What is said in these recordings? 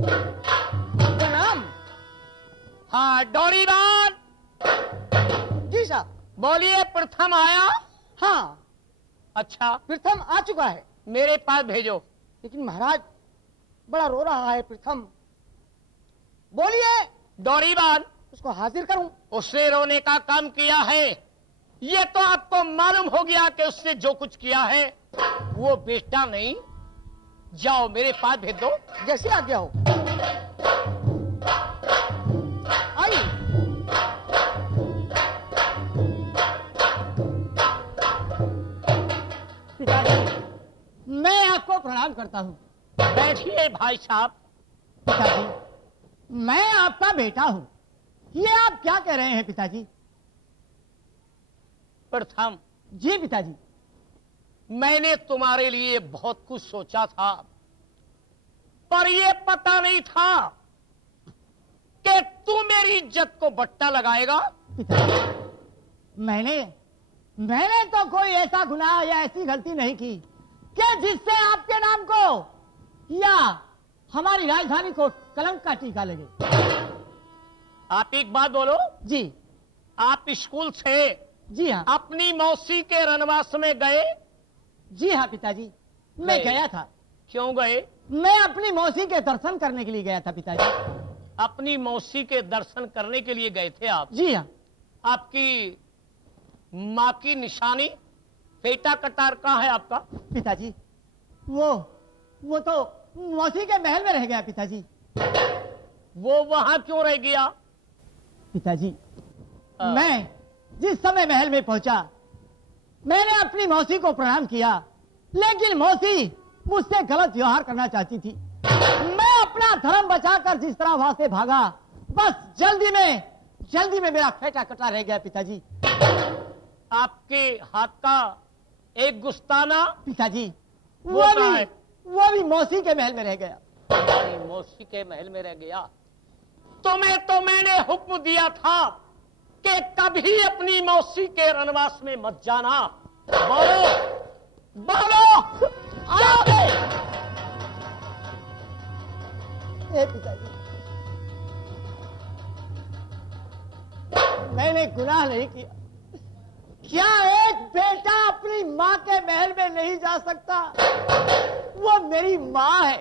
प्रणाम। हाँ डोरीवान। जी साहब। बोलिए, प्रथम आया? हाँ। अच्छा, प्रथम आ चुका है। मेरे पास भेजो। लेकिन महाराज बड़ा रो रहा है प्रथम। बोलिए। डोरीवान, उसको हाजिर करूं? उसने रोने का काम किया है। ये तो आपको मालूम हो गया कि उसने जो कुछ किया है वो बेटा नहीं। जाओ मेरे पास भेज दो। जैसे आज्ञा हो। आइए। पिताजी, मैं आपको प्रणाम करता हूँ। बैठिए भाई साहब। पिताजी, मैं आपका बेटा हूँ। ये आप क्या कह रहे हैं पिताजी? प्रथम, जी पिताजी। मैंने तुम्हारे लिए बहुत कुछ सोचा था, पर यह पता नहीं था कि तू मेरी इज्जत को बट्टा लगाएगा। पिताजी, मैंने तो कोई ऐसा गुनाह या ऐसी गलती नहीं की कि जिससे आपके नाम को या हमारी राजधानी को कलंक का टीका लगे। आप एक बात बोलो। जी। आप स्कूल से जी हाँ। अपनी मौसी के रनवास में गए? जी हाँ पिताजी, मैं गया था। क्यों गए? मैं अपनी मौसी के दर्शन करने के लिए गया था पिताजी। अपनी मौसी के दर्शन करने के लिए गए थे आप? जी हाँ। आपकी माँ की निशानी फेटा कटार कहाँ है आपका? पिताजी, वो तो मौसी के महल में रह गया पिताजी। वो वहां क्यों रह गया? पिताजी, मैं जिस समय महल में पहुंचा, मैंने अपनी मौसी को प्रणाम किया, लेकिन मौसी मुझसे गलत व्यवहार करना चाहती थी। मैं अपना धर्म बचाकर जिस तरह वहां से भागा, बस जल्दी में मेरा फेटा कटा रह गया पिताजी। आपके हाथ का एक गुस्ताना? पिताजी, वो भी मौसी के महल में रह गया। मौसी के महल में रह गया? तुम्हें तो मैंने हुक्म दिया था कि कभी अपनी मौसी के रनवास में मत जाना। बोलो पिताजी, मैंने गुनाह नहीं किया। क्या एक बेटा अपनी माँ के महल में नहीं जा सकता? वो मेरी माँ है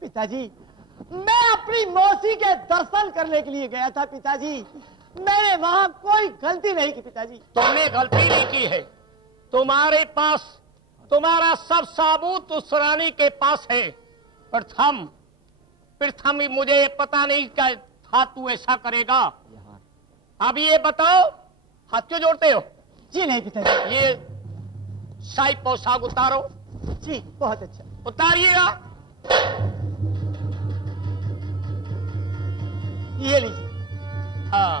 पिताजी। मैं अपनी मौसी के दर्शन करने के लिए गया था पिताजी। मैंने वहां कोई गलती नहीं की पिताजी। तुमने गलती नहीं की है। तुम्हारे पास तुम्हारा सब सबूत उस रानी के पास है। प्रथम मुझे पता नहीं क्या था तू ऐसा करेगा। अब ये बताओ, हाथ क्यों जोड़ते हो? जी नहीं पिताजी। ये शाही पोशाक उतारो। जी बहुत अच्छा। उतारिएगा। ये लीजिए। हाँ,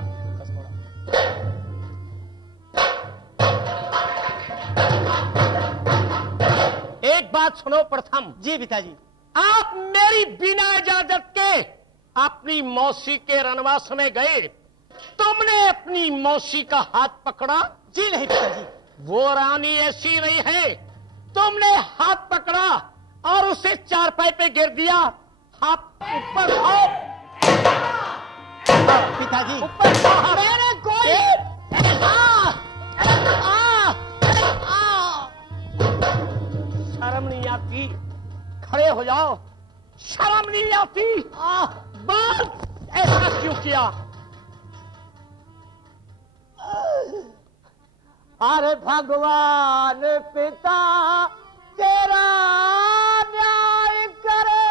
एक बात सुनो प्रथम। जी पिताजी। आप मेरी बिना इजाजत के अपनी मौसी के रनवास में गए। तुमने अपनी मौसी का हाथ पकड़ा? जी नहीं पिताजी। वो रानी ऐसी नहीं है। तुमने हाथ पकड़ा और उसे चारपाई पे गिर दिया। हाथ ऊपर खाओ। पिताजी, ऊपर खाओ। मैंने कोई शर्म नहीं आती? खड़े हो जाओ। शर्म नहीं आती? बस ऐसा क्यों किया? अरे भगवान पिता तेरा न्याय करे।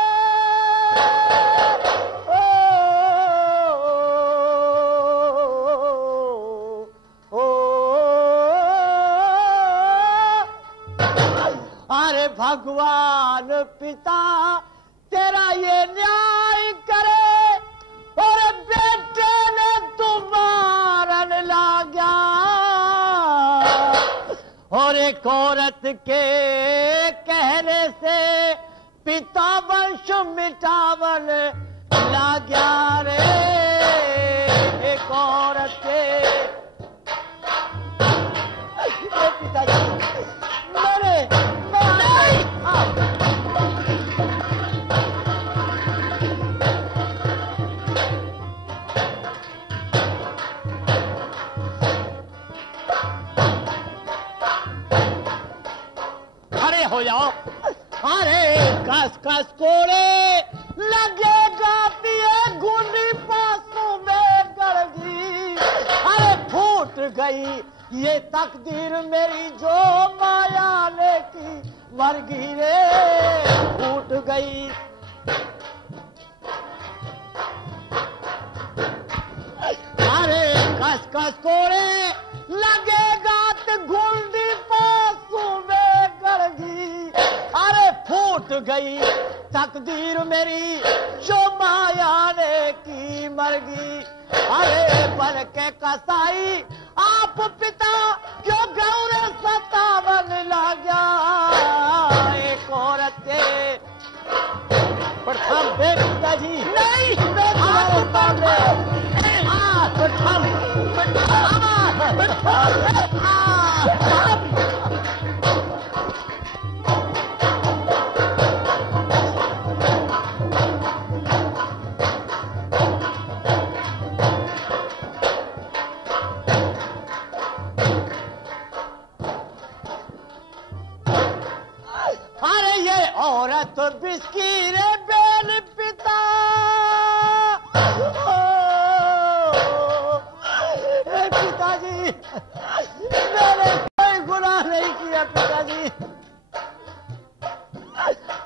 अरे भगवान पिता तेरा ये न्याय करे। और बेटे ने तुम्हारा लागा और एक औरत के कहने से पिता वंश मिटावन लाग्या रे। एक औरत के पिताजी हो जाओ। अरे कस कस कोड़े लगेगा पिए गुंडी पासों में गड़गी। अरे फूट गई ये तकदीर मेरी जो माया ने की मरगी रे फूट गई। अरे कस कस कोड़े लगेगा तो गुंडी पासों में गड़गी। अरे फूट गई तकदीर मेरी जो माया ने की मरगी। अरे बल के कसाई आप पिता क्यों गौरे सतावन लगा। एक औरत के प्रथम पिताजी नहीं अरे ये औरत बिस्की रे बेल पिता। पिताजी मैंने कोई गुनाह नहीं किया पिताजी।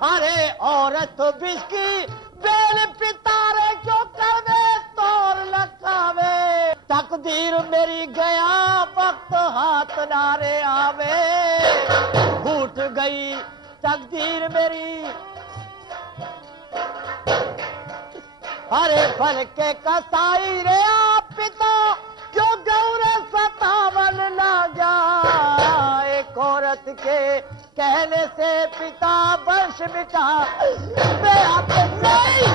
अरे औरत बिस्की बेल पिता रे क्यों कर दे तोर लकावे। तकदीर मेरी गया वक्त हाथ नारे आवे। फूट गई तकदीर मेरी। अरे फल के कसाई रे आप पिता क्यों गौरे सतावन लगा। एक औरत के कहने से पिता वंश मिटा। मेरा नहीं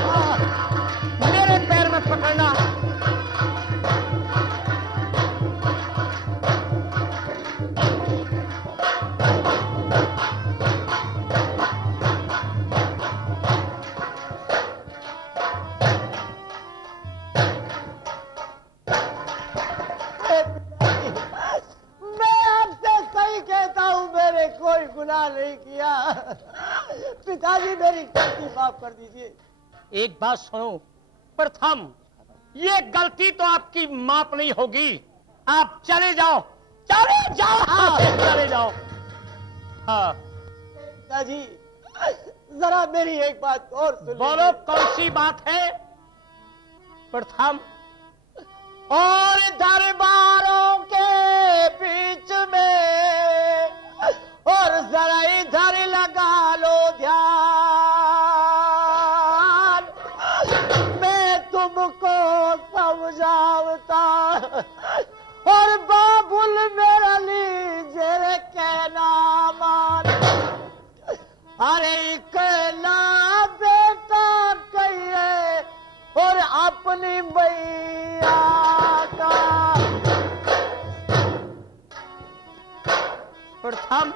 मेरे पैर में पकड़ना। कोई गुनाह नहीं किया पिताजी मेरी गलती माफ कर दीजिए। एक बात सुनो प्रथम, ये गलती तो आपकी माफ नहीं होगी। आप चले जाओ, चले जाओ। हाँ, चले जाओ। हाँ पिताजी जरा मेरी एक बात और सुन। बोलो कौन सी बात है प्रथम। और दरबारों के बीच में और जरा इधर लगा लो ध्यान। मैं तुमको समझावता और बाबुल मेरा लीजिए कहना मान। अरे इकला बेटा कहिए और अपनी मैया का। प्रथम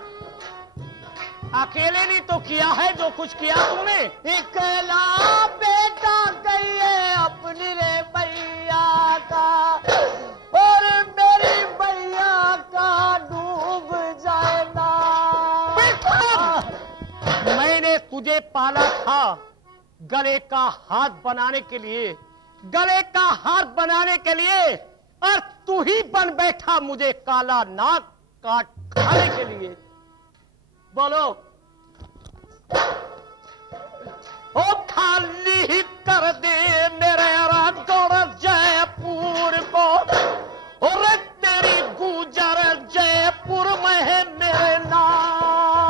अकेले ने तो किया है जो कुछ किया तूने। इकला बेटा कहिए अपनी रे मैया का और मेरी मैया का डूब जाए ना। मैंने तुझे पाला था गले का हाथ बनाने के लिए, गले का हाथ बनाने के लिए, और तू ही बन बैठा मुझे काला नाक काट खाने के लिए। बोलो ओ खाली ही कर दे मेरे रागौड़ जयपुर को, और तेरी गुजर जयपुर में है मेरे नाम।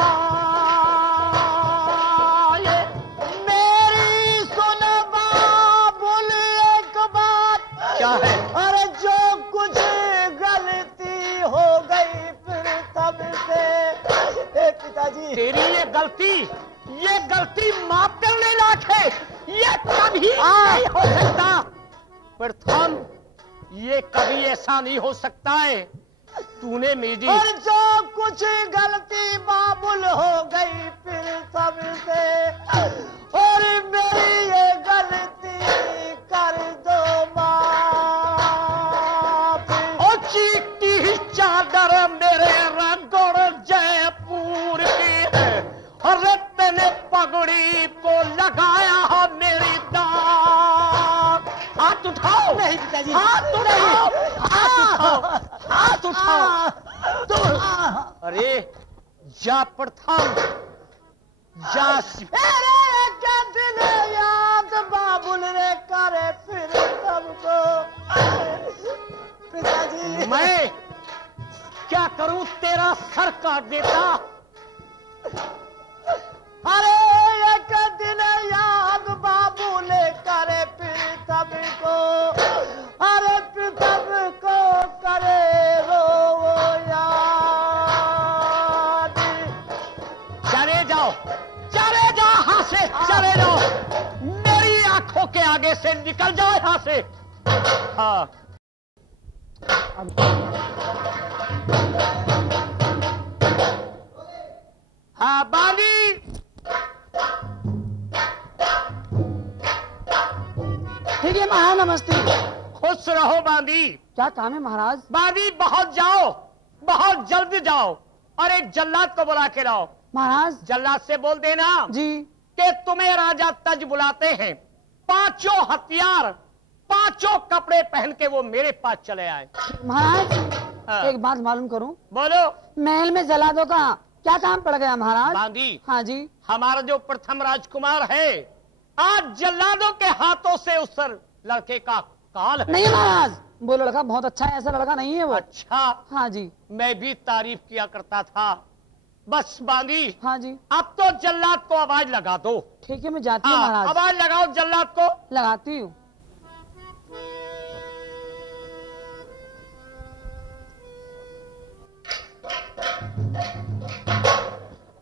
मेरी सुन बाबुल एक बात। क्या है? अरे जो कुछ गलती हो गई फिर तब से पिताजी। तेरी ये गलती माफ करने लायक है। ये कभी नहीं हो सकता प्रथम, ये कभी ऐसा नहीं हो सकता है। तूने मेरी और जो कुछ गलती बाबुल हो गई फिर सबसे, और मेरी ये गलती कर दो माफ। ओ चीटी चादर मेरे रंगोड़ जयपुर की है, उठाओ। नहीं पिताजी, हाथ उठाओ, हाथ उठाओ। अरे जा प्रथम, जा। दिल याद बाबुल रे करे फिर सबको। पिताजी मैं क्या करूं, तेरा सर काट देता। अरे एक दिन याद बाबुल करे फिर सबको, अरे फिर सबको करे रो याद। चले जाओ यहां से, चले जाओ, मेरी आंखों के आगे से निकल जाओ यहां से। हाँ हाँ बांदी, ठीक है महाराज, नमस्ते। खुश रहो बांदी। क्या काम है महाराज? बांदी बहुत जाओ, बहुत जल्द जाओ और एक जल्लाद को बुला के लाओ। महाराज जल्लाद से बोल देना जी कि तुम्हें राजा तज बुलाते हैं, पांचों हथियार, पांचों कपड़े पहन के वो मेरे पास चले आए। महाराज हाँ। एक बात मालूम करूं? बोलो। महल में जलादों का क्या काम पड़ गया महाराज? बांदी, हाँ जी। हमारा जो प्रथम राजकुमार है, आज जल्लादों के हाथों से उस लड़के का काल है। नहीं महाराज, वो लड़का बहुत अच्छा है, ऐसा लड़का नहीं है वो। अच्छा, हाँ जी। मैं भी तारीफ किया करता था। बस बांदी, हाँ जी। अब तो जल्लाद को आवाज लगा दो। ठीक है, मैं जाती हूँ हाँ, महाराज। आवाज लगाओ जल्लाद को। लगाती हूँ।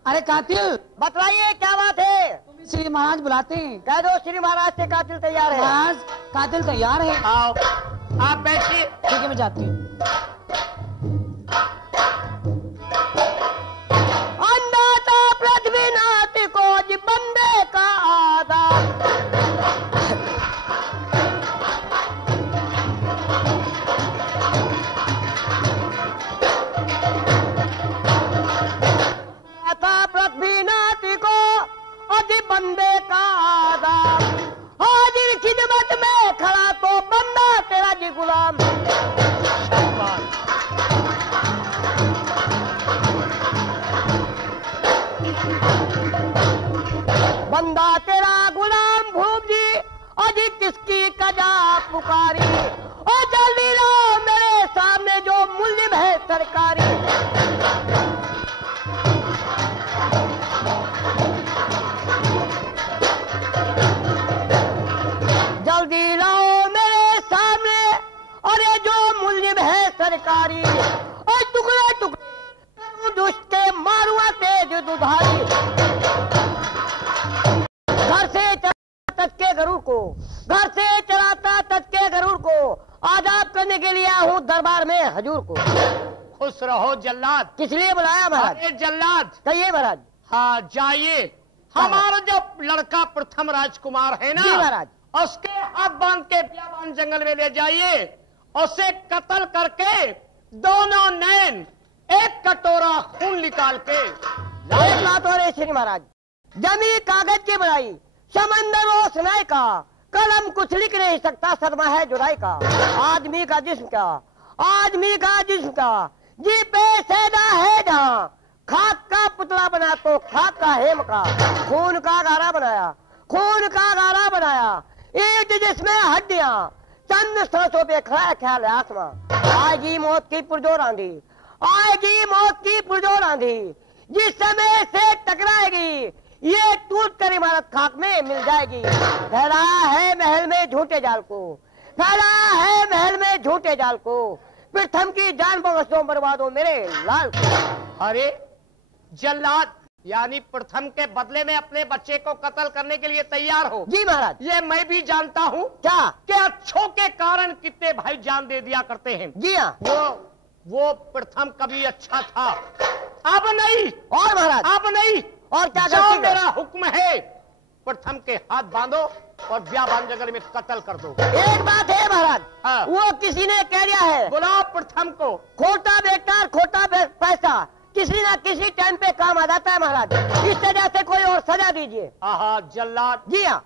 अरे कातिल, बतलाइए क्या बात है? श्री महाराज बुलाते हैं। कह दो श्री महाराज से कातिल तैयार है। महाराज कातिल तैयार है। आओ, आप बैठिए। ठीक है, मैं जाती हूँ। अन्नदाता पृथ्वीनाथ को जी बंदे का आधार। पृथ्वीनाथ को अति बंदे का आधार। हाजिर खिदमत में खड़ा तो बंदा तेरा जी गुलाम। बंदा तेरा गुलाम भूप जी, अजी किसकी कजा पुकारी। और जल्दी लाओ मेरे सामने जो मुल्जिम है सरकारी। जल्दी लाओ मेरे सामने और ये जो मुल्जिम है सरकारी। और टुकड़े टुकड़े दुष्ट के मारुआ तेज दुधारी। घर से चलाता तज के गरुड़ को, घर से चलाता तज के गरुड़ को आजाद करने के लिए आया हूँ दरबार में हजूर को। खुश रहो जल्लाद। किस लिए बुलाया महाराज? अरे जल्लाद, कहिए महाराज। हाँ जाइए, हमारा जो लड़का प्रथम राजकुमार है ना, जी महाराज, उसके हाथ बांध के बियाबान जंगल में ले जाइए। उसे कत्ल करके दोनों नैन एक कटोरा खून निकाल के लाए। एक बात और है श्री महाराज, जमी कागज की बनाई, समंदर रोशनाई का, कलम कुछ लिख नहीं सकता, सदमा है जुदाई का। आदमी का जिस्म का, आदमी का जिस्म का, जी पे सैदा है जहाँ। खाक का पुतला बना तो खाक का हेम का, खून का गारा बनाया, खून का गारा बनाया। ईट जिसमें हड्डियां, चंद सांसों पे खड़ा ख्याल है आसमां। आएगी मौत की पुरजोर आंधी, आएगी मौत की पुरजोर आंधी। जिस समय से टकराएगी ये टूट कर इमारत खाक में मिल जाएगी। फैला है महल में झूठे जाल को, फैला है महल में झूठे जाल को। प्रथम की जान बख्श दो, बर्बाद हो मेरे लाल को। अरे जल्लाद, यानी प्रथम के बदले में अपने बच्चे को कत्ल करने के लिए तैयार हो? जी महाराज। ये मैं भी जानता हूँ क्या? कि अच्छों के कारण कितने भाई जान दे दिया करते हैं। जी हाँ। वो प्रथम कभी अच्छा था, अब नहीं। और महाराज? अब नहीं। और क्या? जो मेरा हुक्म है, प्रथम के हाथ बांधो और बियाबान जंगल में कत्ल कर दो। एक बात है महाराज, हाँ। वो किसी ने कह दिया है, बुलाओ प्रथम को। खोटा बेकार खोटा पैसा किसी ना किसी टाइम पे काम आ जाता है महाराज। इस वजह से कोई और सजा दीजिए। आहा जल्लाद, जी हाँ।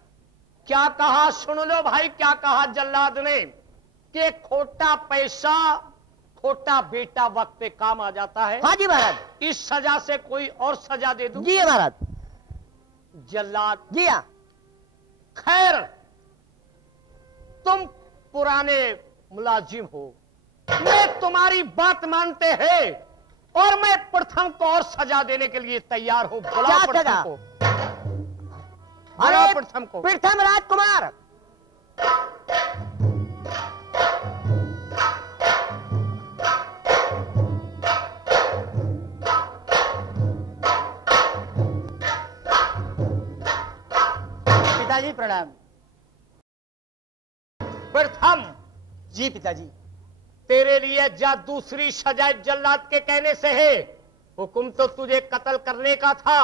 क्या कहा, सुन लो भाई, क्या कहा जल्लाद ने कि खोटा पैसा खोटा बेटा वक्त पे काम आ जाता है। हाँ जी महाराज। इस सजा से कोई और सजा दे दूं? जी महाराज। जल्लाद जी हाँ। खैर, तुम पुराने मुलाजिम हो, मैं तुम्हारी बात मानते हैं और मैं प्रथम को और सजा देने के लिए तैयार हूं। बुलाओ प्रथम को। अरे प्रथम को। प्रथम राजकुमार। पिताजी प्रणाम। प्रथम। जी पिताजी। तेरे लिए जा दूसरी सजा जल्लाद के कहने से है। हुक्म तो तुझे कत्ल करने का था,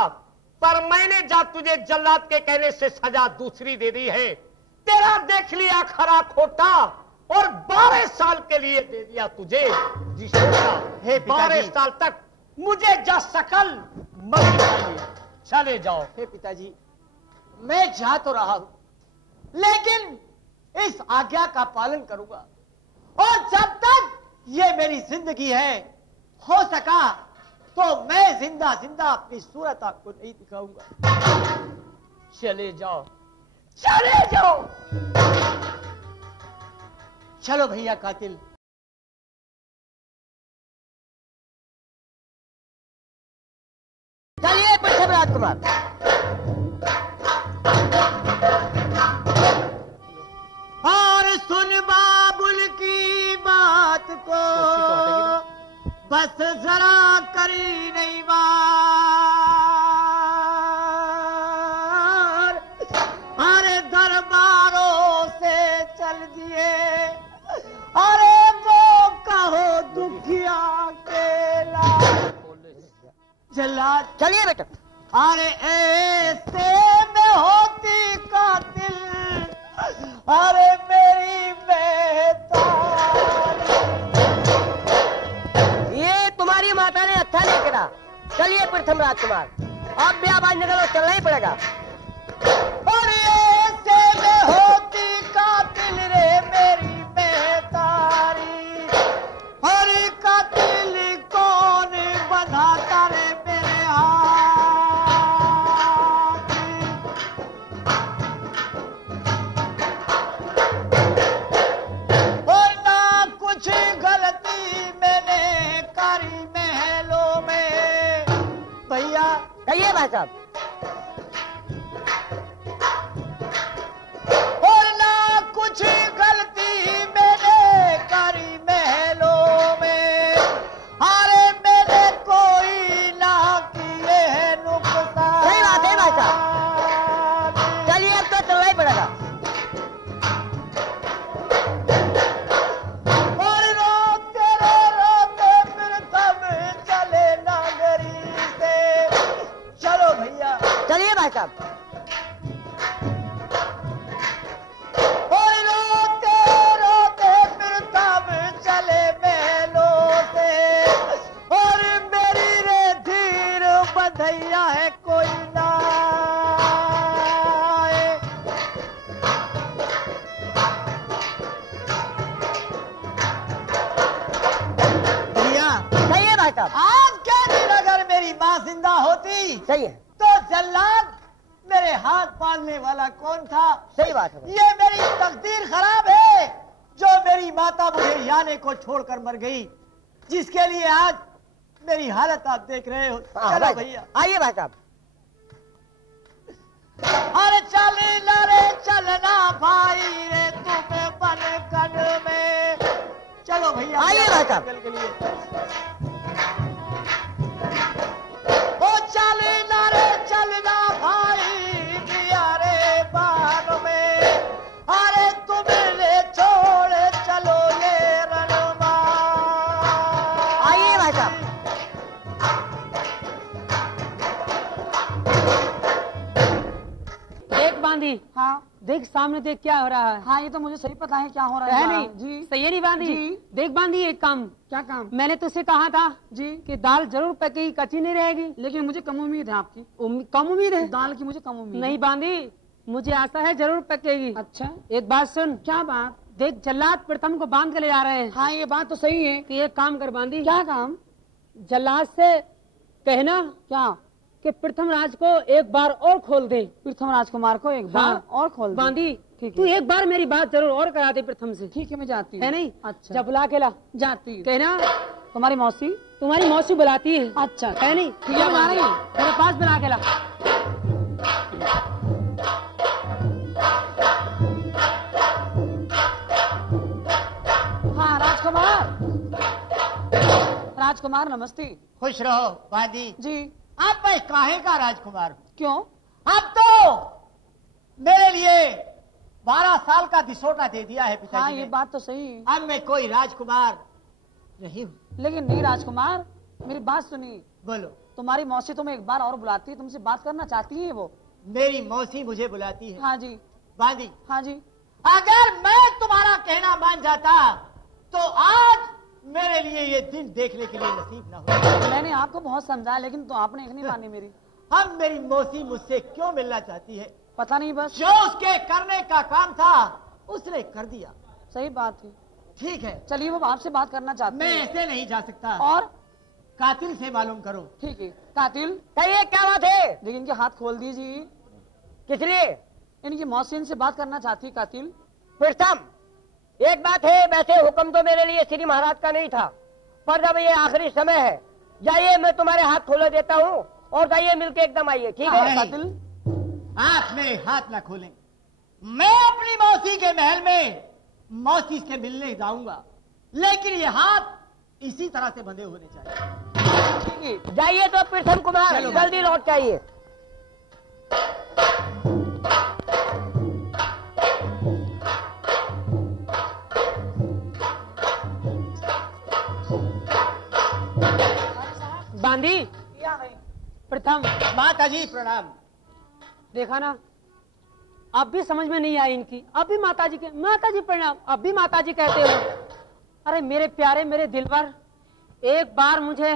पर मैंने जा तुझे जल्लाद के कहने से सजा दूसरी दे दी है। तेरा देख लिया खरा खोटा और 12 साल के लिए दे दिया तुझे जी सोचा। 12 साल तक मुझे जा सकल मत चाहिए। चले जाओ। हे पिताजी, मैं जा तो रहा हूं, लेकिन इस आज्ञा का पालन करूंगा और जब तक ये मेरी जिंदगी है, हो सका तो मैं जिंदा जिंदा अपनी सूरत आपको नहीं दिखाऊंगा। चले जाओ, चले जाओ। चलो भैया कातिल। चलिए प्रथम राजकुमार। और सुन बाबुल की बात को, बस जरा करी नहीं बार। अरे दरबारों से चल दिए, अरे वो कहो दुखिया केला। जल्लाद। चलिए बेटा। अरे ऐसे में होती कातिल, अरे मेरी बेतारी। ये तुम्हारी माता ने अच्छा नहीं करा। चलिए प्रथम राजकुमार, अब भी आवाज निकलो, चलना ही पड़ेगा। और ऐसे में होती कातिल रे मेरी बेतारी। और कातिल कौन बनाता रे मेरे हाथ। और ना कुछ गलती मैंने करी महलों में। भैया कहिए भाई साहब। और ना कुछ गलती मैंने करी महलों में। अरे मैंने कोई ना किए है नुकसान। सही बात है भाई साहब। चलिए अब तो चलना ही पड़ेगा। और रोते फिर तब चले नगरी से। चलो भैया। चलिए भाई साहब। और रोते फिर तब चले महलों से। और मेरी रे धीर बंधैया है कोई ना आए। भैया सही है भाई साहब। आज के दिन अगर मेरी माँ जिंदा होती सही है। तो जल्लाद मेरे हाथ बांधने वाला कौन था। सही बात है। ये मेरी तकदीर खराब है जो मेरी माता मुझे याने को छोड़कर मर गई, जिसके लिए आज मेरी हालत आप देख रहे हो। हाँ, चलो भाई भैया। आइए भाई साहब। अरे चल रे चलना भाई रे तुम्हें बन कन में। चलो भैया। आइए भाई साहब। जंगल के लिए। ओ चल रे चलना भाई बिया रे बान में। अरे तुम्हें ले छोड़ चलो ये रणमा। आइए भाई साहब। देख बांधी। हाँ देख सामने देख क्या हो रहा है। हाँ, ये तो मुझे सही पता है क्या हो रहा है है। नहीं जी। सही है नहीं बांधी। जी। देख बांधी एक काम। क्या काम? मैंने तुझसे कहा था जी। कि दाल जरूर पकेगी, कच्ची नहीं रहेगी। लेकिन मुझे कम उम्मीद है आपकी। कम उम्मीद है। दाल की मुझे कम उम्मीद नहीं बांधी, मुझे आशा है जरूर पकेगी। अच्छा, एक बात सुन। क्या बात? देख, जल्लाद प्रथम को बांध के ले जा रहे हैं। हाँ, ये बात तो सही है। तो एक काम कर बांधी, क्या काम? जल्लाद से कहना क्या? कि प्रथम राज को एक बार और खोल दे। प्रथम राजकुमार को एक बार हाँ, और खोल दे। बांधी। ठीक तू है, एक बार मेरी बात जरूर और करा दे प्रथम से। ठीक है, मैं जाती हूँ। है नहीं? अच्छा, जब बुला के ला, जाती हूँ। कहना तुम्हारी मौसी? तुम्हारी मौसी बुलाती है। अच्छा, है नहीं? ठीक है, मैं आ रही हूँ। मेरे पास बुला के ला। हाँ, राजकुमार। राजकुमार नमस्ते। खुश रहो बादी जी। अब मैं काहे का राजकुमार हूँ? क्यों? अब तो मेरे लिए 12 साल का दिसोटा दे दिया है हाँ, पिताजी ये ने। बात तो सही है। अब मैं कोई राजकुमार नहीं हूँ। लेकिन नहीं राजकुमार, मेरी बात सुनिए। बोलो। तुम्हारी मौसी तुम्हें एक बार और बुलाती है, तुमसे बात करना चाहती है वो। मेरी मौसी मुझे बुलाती है। हाँ जी। बादी, हाँ जी। अगर मैं तुम्हारा कहना मान जाता तो आज मेरे लिए ये दिन देखने के लिए नसीब न हो। मैंने आपको बहुत समझाया, लेकिन तो आपने एक नहीं मानी मेरी। अब मेरी मौसी मुझसे क्यों मिलना चाहती है? पता नहीं, बस जो उसके करने का काम था उसने कर दिया। सही बात है। ठीक है, चलिए, वो आपसे बात करना चाहती मैं है। ऐसे नहीं जा सकता। और कातिल से मालूम करो। ठीक है, कातिल। कहिए क्या बात है? देखिए, इनके हाथ खोल दीजिए। किस लिए? इनकी मौसी इनसे बात करना चाहती है, कातिल। प्रथम, एक बात है, वैसे हुक्म तो मेरे लिए श्री महाराज का नहीं था, पर जब ये आखिरी समय है, जाइए मैं तुम्हारे हाथ खोल देता हूँ और जाइए मिलके एकदम आइए। ठीक है? नहीं। कातिल, आप मेरे हाथ ना खोलें। मैं अपनी मौसी के महल में मौसी से मिलने जाऊंगा, लेकिन ये हाथ इसी तरह से बंधे होने चाहिए। ठीक है। जाइए तो प्रथम कुमार, चलो। जल्दी लौट के आइए। बांधी। प्रथम, माता जी प्रणाम। देखा ना, अब भी समझ में नहीं आई इनकी। अब भी माता जी प्रणाम, अब भी माता जी कहते हो। अरे मेरे प्यारे, मेरे दिलवर, एक बार मुझे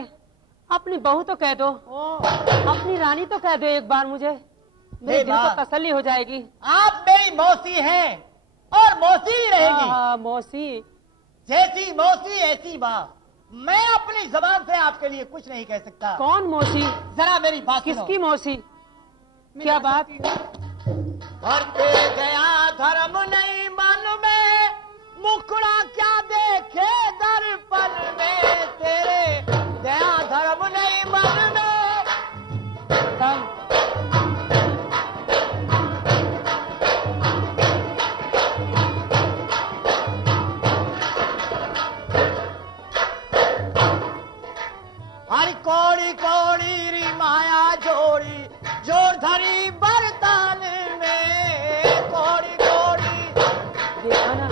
अपनी बहू तो कह दो, अपनी रानी तो कह दो एक बार मुझे। मेरे दिल माँ। को तसल्ली हो जाएगी। आप मेरी मौसी हैं और मौसी ही रहेगी। हाँ, मौसी। जैसी मौसी ऐसी माँ। मैं अपनी जबान से आपके लिए कुछ नहीं कह सकता। कौन मौसी? जरा मेरी बात सुनो। किसकी मौसी? क्या बात? भरते गया धर्म नहीं मन में, मुखड़ा क्या देखे दर्पण में, तेरे गया धर्म नहीं मन में। तब हर कौड़ी कौड़ी री माया जोड़ी, जोर धरी बरतान में, कौड़ी कौड़ी। देखा ना,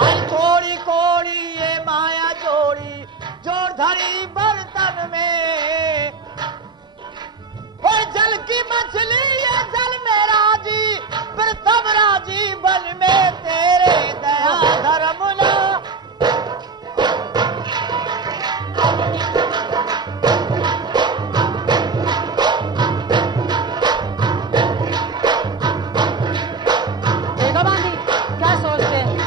हर कौड़ी कौड़ी ये माया जोड़ी, जोर धरी बर्तन में। और जल की मछली ये जल में राजी, फिर तब राजी बल में, तेरे दया धर्म ना। देखा बांधी, क्या सोचते हैं?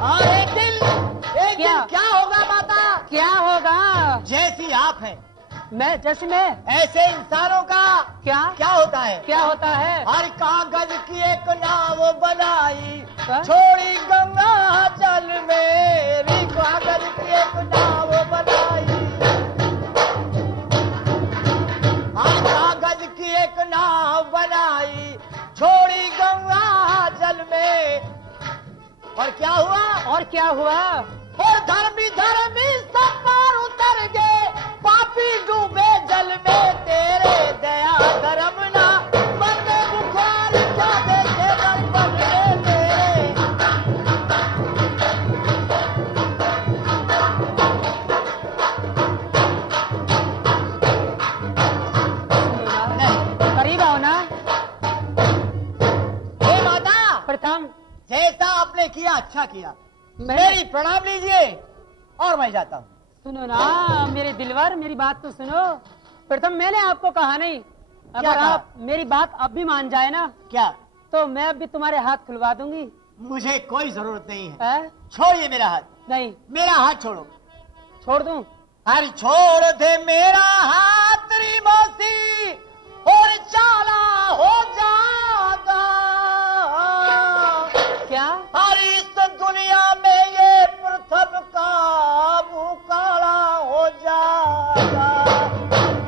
और एक दिन क्या होगा माता? क्या होगा? जैसी आप हैं जैसे मैं ऐसे इंसानों का क्या क्या होता है? क्या होता है? हर कागज की एक नाव बनाई, हाँ? छोड़ी गंगा जल मेरी, कागज की एक नाव बनाई। हर कागज की एक नाव बनाई, छोड़ी गंगा जल में। और क्या हुआ? और क्या हुआ? और धर्मी धर्मी सब पार उतर गए, पापी डूबे जल में, तेरे दया धर्म ना। मन में बुखार क्या देखे दर्पण में, तेरे। नहीं। करीब आओ ना। हे माता, प्रथम, जैसा आपने किया अच्छा किया। मैं मेरी प्रणाम लीजिए और मैं जाता हूँ। सुनो ना मेरे दिलवर, मेरी बात तो सुनो। प्रथम मैंने आपको कहा नहीं, अगर कहा? आप मेरी बात अब भी मान जाए ना क्या? तो मैं अब भी तुम्हारे हाथ खुलवा दूंगी। मुझे कोई जरूरत नहीं है। है? छोड़िए मेरा हाथ, नहीं मेरा हाथ छोड़ो। छोड़ दूं? अरे छोड़ दे मेरा हाथ री मौसी, और चाला हो जागा। क्या? अरे इस दुनिया में ये प्रथम का मुंह काला हो जागा।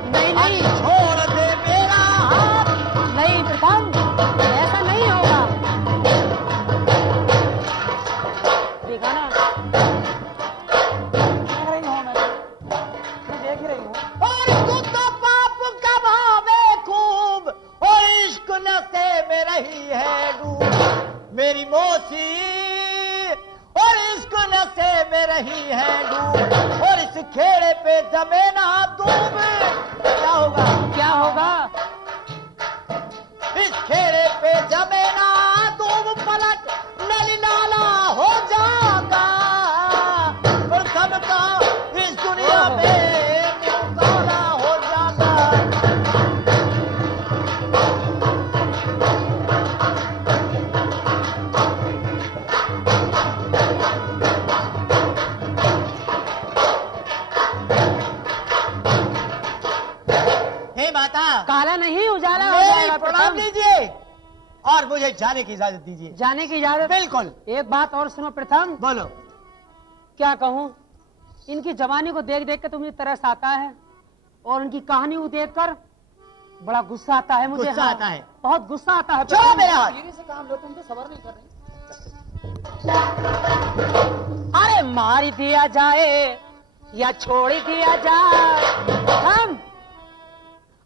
नहीं नहीं छोड़ दे मेरा हाथ। नहीं प्रथम, ऐसा नहीं होगा। देखा ना, देख रही हूँ मैं देख ही रही हूँ। और तू तो पाप कमावे खूब, और इश्क नशे में रही है डूब मेरी मौसी, और इश्क नशे में रही है डूब, और इस खेड़े पे जमे ना दूब। क्या होगा? क्या होगा? इस खेड़े पे जमे ना दूब, पलट नली नाला हो जागा। प्रथम का इस दुनिया में मुंह काला हो जागा। हे माता, काला नहीं उजाला हो मेरी जाएगा प्रणाम प्रथम। लीजिए और मुझे जाने की इजाजत दीजिए। जाने की इजाजत? बिल्कुल। एक बात और सुनो प्रथम, बोलो। क्या कहूँ, इनकी जवानी को देख देख के तो मुझे तरस आता है, और उनकी कहानी को देख कर बड़ा गुस्सा आता है मुझे। गुस्सा हाँ, आता है? बहुत गुस्सा आता है छोड़ो प्रथम। मेरा हाथ। धीरे से काम लो, तुम तो सबर नहीं कर रहे। अरे मार दिया जाए या छोड़ दिया जाए हम,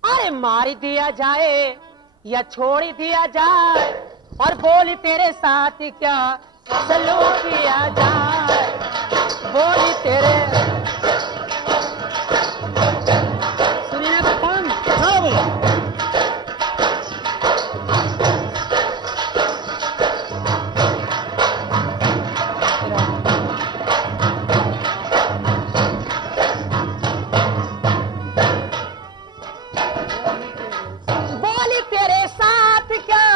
अरे मार दिया जाए या छोड़ दिया जाए, और बोली तेरे साथ क्या सलूक किया जाए, बोली तेरे। सुनिए ना प्रथम, हाँ बोलो। बोली तेरे साथ क्या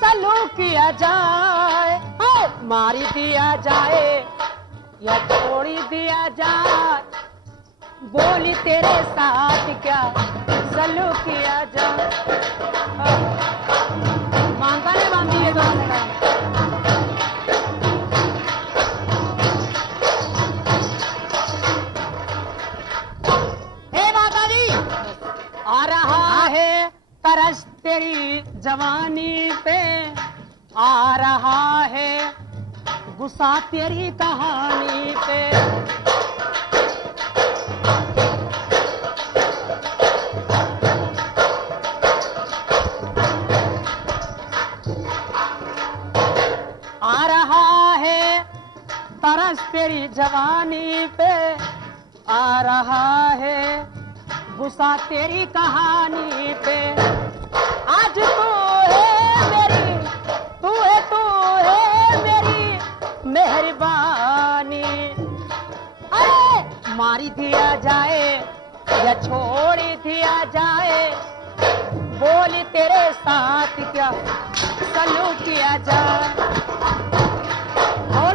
सलूक किया जाए, मार दिया जाए या छोड़ दिया जाए, बोली तेरे साथ क्या सलूक किया जाए। मानता नहीं बांधी है हे माता जी, आ रहा है तरस तेरी जवानी पे, आ रहा है गुस्सा तेरी कहानी पे। आ रहा है तरस तेरी जवानी पे, आ रहा है गुस्सा तेरी कहानी पे। आज तू है मेरी मेहरबानी, अरे मारी दिया जाए या छोड़ दिया जाए, बोली तेरे साथ क्या सलूक किया जाए। और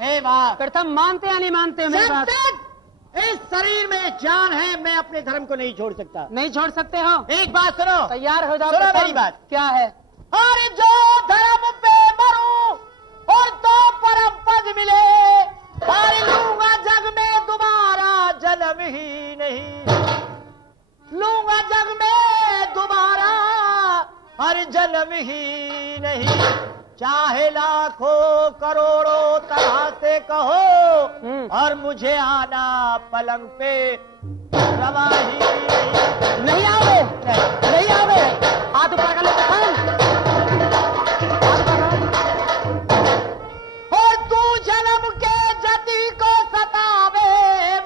हे माँ, प्रथम मानते या नहीं मानते हो मेरी जब बात? तक इस शरीर में जान है, मैं अपने धर्म को नहीं छोड़ सकता। नहीं छोड़ सकते हो? एक बात सुनो। तैयार हो जाओ सुनो प्रथम। मेरी बात। क्या है? और जो धर्म पे मरूं और तो परम पद मिले, और लूंगा जग में दोबारा जन्म ही नहीं, लूंगा जग में दोबारा हर जन्म ही नहीं। चाहे लाखों करोड़ों तरह से कहो, और मुझे आना पलंग पे रवा ही नहीं। नहीं आवे, नहीं आवे। हाथ ऊपर कर ले प्रथम। हाथ ऊपर कर। और तू जन्म के जति को सतावे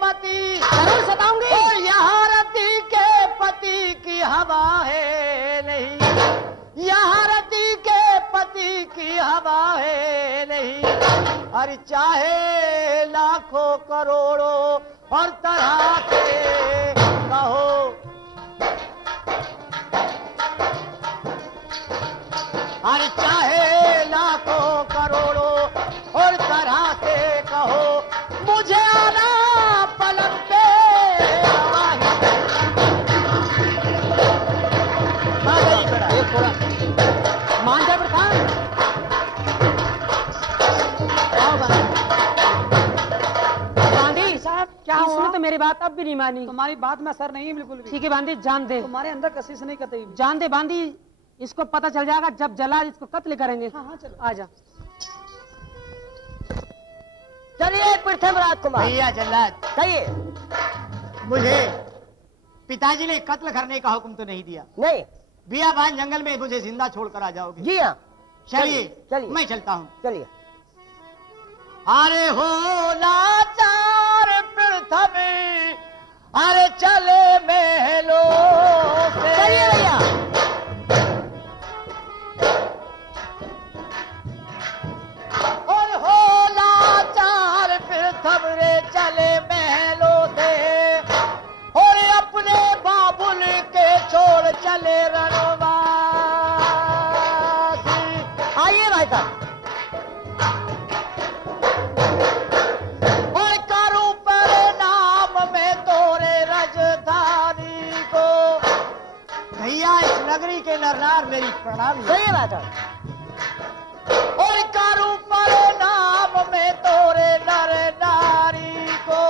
मती, जरूर सताऊंगी। और यहाँ रति के पति की हवा है नहीं, यहाँ रति के पति की हवा है नहीं। अरे चाहे लाखों करोड़ों और तरह के कहो, अरे चाहे लाखों करोड़ों और तरह से कहो, मुझे आना पलंग पे रवाही। हाँ गई बेटा, एक थोड़ा मान जा प्रधान। बांदी साहब क्या इसने हुआ? तो मेरी बात अब भी नहीं मानी। तुम्हारी बात में असर नहीं है बिल्कुल भी। ठीक है बांदी, जान दे, तुम्हारे अंदर कशिश नहीं कतई भी। जान दे बांदी। इसको पता चल जाएगा जब जलाल इसको कत्ल करेंगे। हाँ हाँ चलो। आजा। चलिए पृथ्वीराज कुमार, भैया जल्लाद, कहिए। मुझे पिताजी ने कत्ल करने का हुक्म तो नहीं दिया। नहीं, बियाबान जंगल में मुझे जिंदा छोड़कर आ जाओगे। जी हाँ, चलिए चलिए। मैं चलता हूँ। चलिए। अरे हो लाचार पृथ्वी, अरे चले महलों से। चलिए भैया। और हो लाचार पृथ्वी रे चले महलों से, और अपने बाबुल के छोड़ चले रणवासी। आइए भाई साहब। और करूं परिणाम में तोरे राजधानी को। भैया इस नगरी के नरनार मेरी प्रणाम। सही बात है। और करूं परिणाम में तोरे नर नारी को,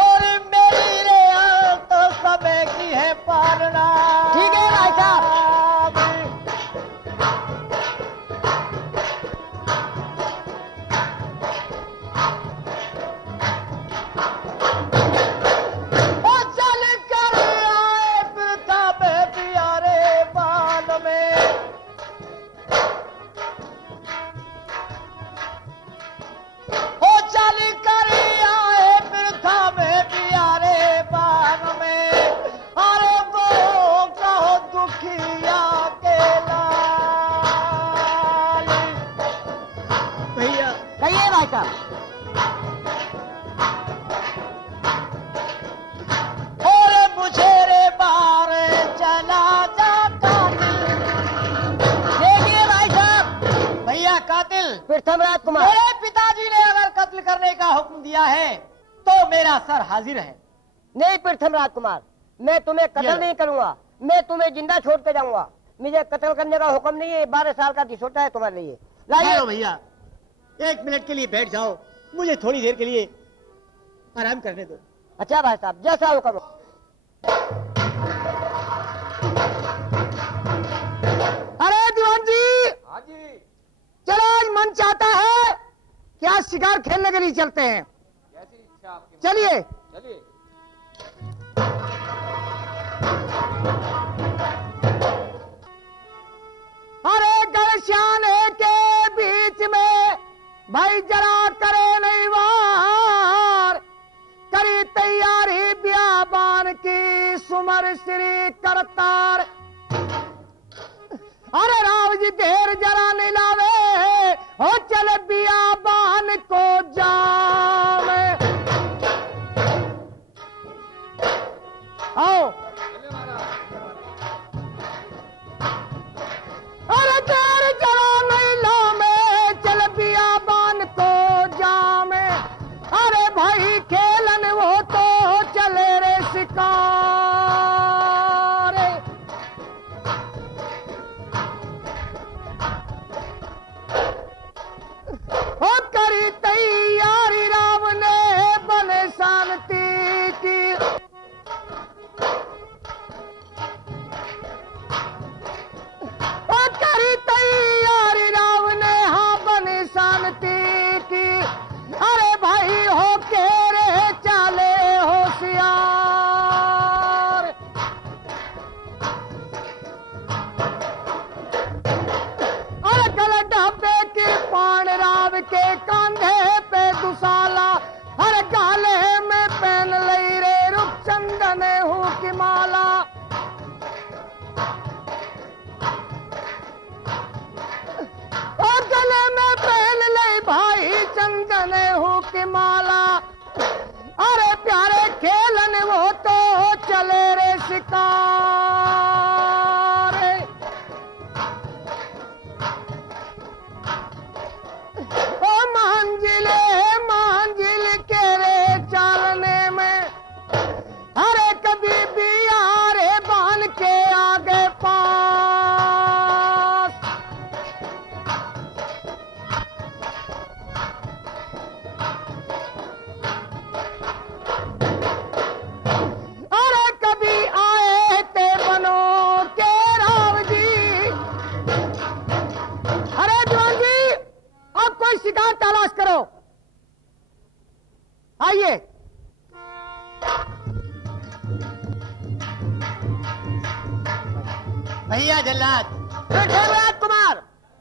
और मेरी रे अंत समय की है पालना। ठीक है भाई साहब। और चल कर आए पृथ्वी प्यारे बान में, ओ चल कर आए पृथ्वी प्यारे बान में। अरे वो कहो दुखिया के लाल। भैया कहिए भाई साहब। और मुझे रे बार चला जा कातिल। देखिए भाई साहब, भैया कातिल, पृथ्वीराज कुमार। मेरे पिताजी ने अगर कत्ल करने का हुक्म दिया है तो मेरा सर हाजिर है। नहीं पृथ्वीराज कुमार, मैं तुम्हें ये कत्ल लो। नहीं करूंगा, मैं तुम्हें जिंदा छोड़ के जाऊंगा। मुझे कत्ल करने का हुक्म नहीं है। 12 साल का छोटा है तुम्हारे लिए। लाइए। चलो भैया, 1 मिनट के लिए बैठ जाओ, मुझे थोड़ी देर के लिए आराम करने दो। अच्छा भाई साहब, जैसा हुक्म हो। अरे दीवान जी, चलो आज मन चाहता है कि आज शिकार खेलने के लिए चलते हैं। चलिए। अरे गलशाने के बीच में भाई जरा करे नहीं वार, करी तैयारी बियाबान की सुमर श्री करतार। अरे राव जी देर जरा नहीं लावे, हो चल बियाबान को जाम। आओ। अरे देर जरा नहीं लावे, चल बियाबान को जाम। अरे भाई खेलन वो तो चले रे शिकार। ओ करी तैयारी राम ने बन शांति की। ओ करी तैयारी राम ने हाँ बन शांति की। अरे भाई हो के रे चाले होशियार। अरे गल ढाबे की पान राव के कांधे पे दुसाला। अरे गाले में पहन लई रे रूपचंदन हूँ की माला। और गले में पहन लई भाई भैया जल्लाद, पृथ्वीराज कुमार,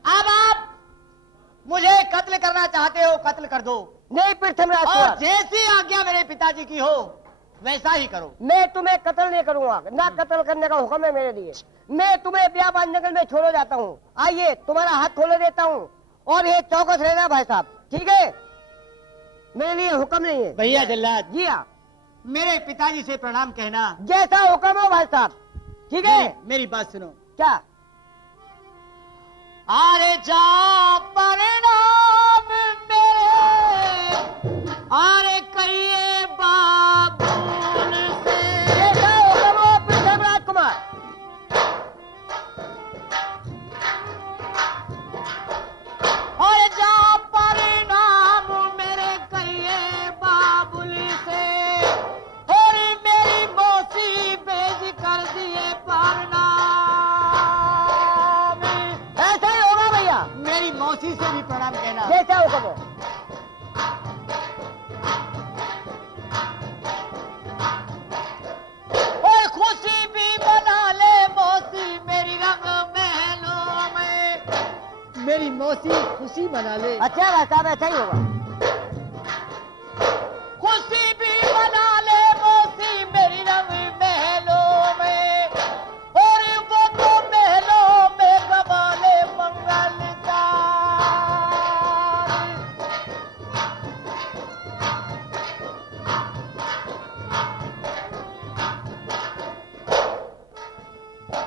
अब आप मुझे कत्ल करना चाहते हो, कत्ल कर दो। नहीं पृथ्वीराज और कुमार, जैसी आज्ञा मेरे पिताजी की हो वैसा ही करो। मैं तुम्हें कत्ल नहीं करूंगा, ना कत्ल करने का हुक्म है मेरे लिए। मैं तुम्हें बियाबान जंगल में छोड़ो जाता हूँ। आइए तुम्हारा हाथ खोले देता हूँ और ये चौकस रहना भाई साहब, ठीक है? मेरे लिए हुक्म नहीं है। भैया जल्लाद, जी हाँ, मेरे पिताजी से प्रणाम कहना। जैसा हुक्म हो भाई साहब, ठीक है? मेरी बात सुनो। क्या? अरे जा परिणाम मेरे, अरे कहिए बाबूल से। जैसा हुक्म हो पृथ्वीराज कुमार। और जा परिणाम मेरे कहिए बाबुल से, और मेरी मौसी भेज कर दिए परिणाम। ऐसा ही होगा भैया, मेरी मौसी से भी प्रणाम कहना। जैसा हुक्म हो। और खुशी भी बना ले मौसी मेरी रंग महलों में। मेरी मौसी खुशी बना ले। अच्छा भाई साहब, ऐसा ही होगा। खुशी भी बना ले मौसी मेरी रंग महलों में, और वो तो महलों में गवा ले मंगल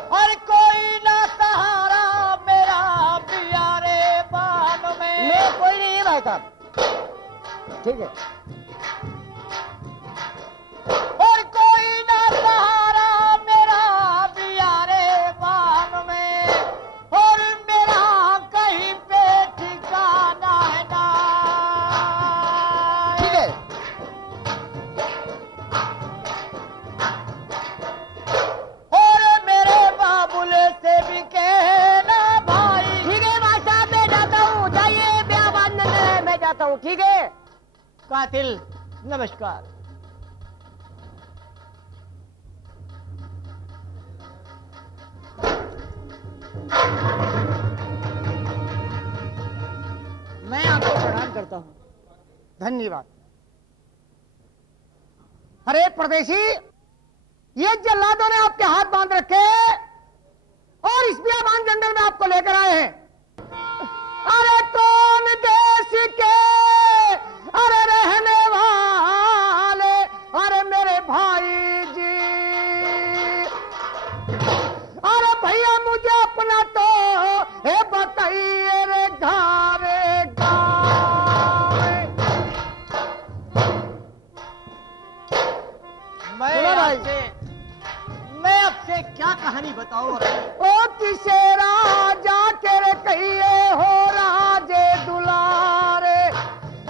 और कोई ना सहारा मेरा प्यारे बान में। मैं कोई नहीं है भाई साहब, ठीक है? और कोई ना सहारा मेरा प्यारे बान में, और मेरा कहीं पे ठिकाना है ना। ठीक है? और मेरे बाबुल से भी कहना भाई। ठीक है भाई साहब, मैं जाता हूँ। जाइए बियाबान में, मैं जाता हूँ, ठीक है? कातिल नमस्कार। मैं आपको प्रणाम करता हूँ। धन्यवाद। अरे परदेशी, ये जल्लादों ने आपके हाथ बांध रखे और इस बियाबान जंगल में आपको लेकर आए हैं। अरे कौन देश के अरे रहने वाले, अरे मेरे भाई जी, अरे भैया मुझे अपना तो हे बताइए रे घारे गाँव। मैं आपसे क्या कहानी बताऊं? ओ किसे राजा के रे कहिए हो राजे दुलारे,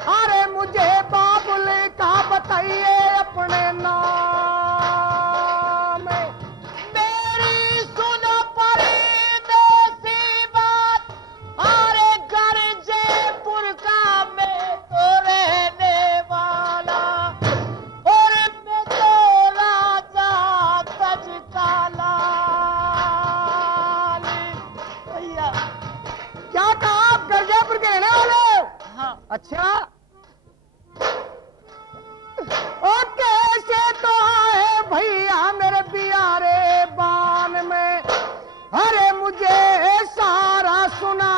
अरे मुझे बाबुल का बताइए अपने नाम। मेरी सुनो परदेसी बात, अरे घर जयपुर का मैं तो रहने वाला, और मैं तो राजा सज का लाल। भैया क्या कहा आप गर्जयपुर के रहने वाले हो? हाँ, अच्छा, और कैसे तो आए भैया मेरे बियारे बान में, अरे मुझे सारा सुना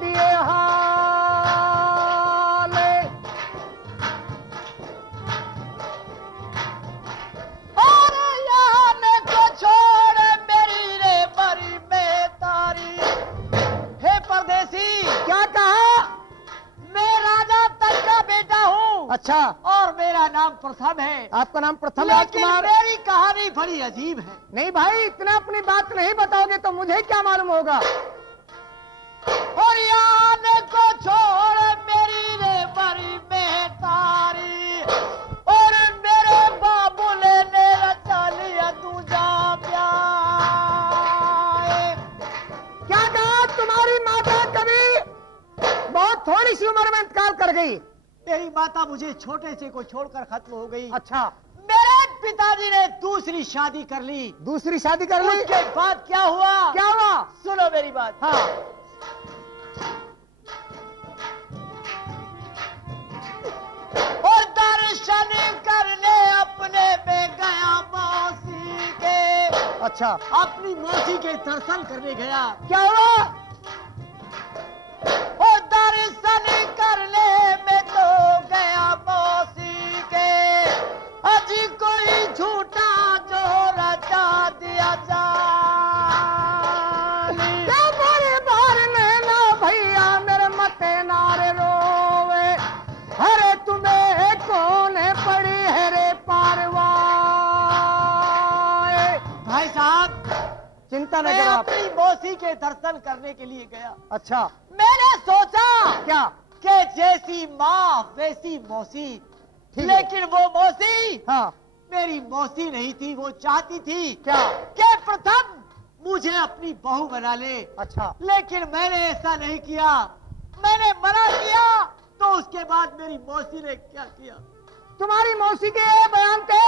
दिए हाल। और यान को छोड़ मेरी रे बरी में तारी। हे परदेसी, क्या कहा? मैं राजा तक का बेटा हूँ। अच्छा, और मेरा नाम प्रथम है। आपका नाम प्रथम लेकिन राजकुमार? मेरी कहानी बड़ी अजीब है। नहीं भाई, इतना अपनी बात नहीं बताओगे तो मुझे क्या मालूम होगा। और यान को छोड़ मेरी रे बरी में तारी, और मेरे बाबू ने रचा लिया दूजा प्यार। क्या कहा? तुम्हारी माता कभी बहुत थोड़ी सी उम्र में इंतकाल कर गई। मेरी माता मुझे छोटे से को छोड़कर खत्म हो गई। अच्छा, मेरे पिताजी ने दूसरी शादी कर ली। दूसरी शादी कर ली? उसके बाद क्या हुआ? क्या हुआ? सुनो मेरी बात। हाँ। और दर्शन करने अपने में गया मौसी के। अच्छा। अपनी मौसी के दर्शन करने गया। क्या हुआ? और दर्शन करने में तो गया मौसी के। अजी कोई झूठा जो रचा दिया जानी। बार नैना भैया मेरे मते नारे रोवे। अरे तुम्हें कौन पड़ी है रे पारवाए? भाई साहब चिंता न मैं करो आप। अपनी मौसी के दर्शन करने के लिए गया। अच्छा। मैंने सोचा क्या? कि जैसी माँ वैसी मौसी। ठीक है। लेकिन वो मौसी हाँ। मेरी मौसी नहीं थी। वो चाहती थी क्या? कि प्रथम मुझे अपनी बहू बना ले। अच्छा। लेकिन मैंने ऐसा नहीं किया। मैंने मना किया तो उसके बाद मेरी मौसी ने क्या किया? तुम्हारी मौसी के ये बयान थे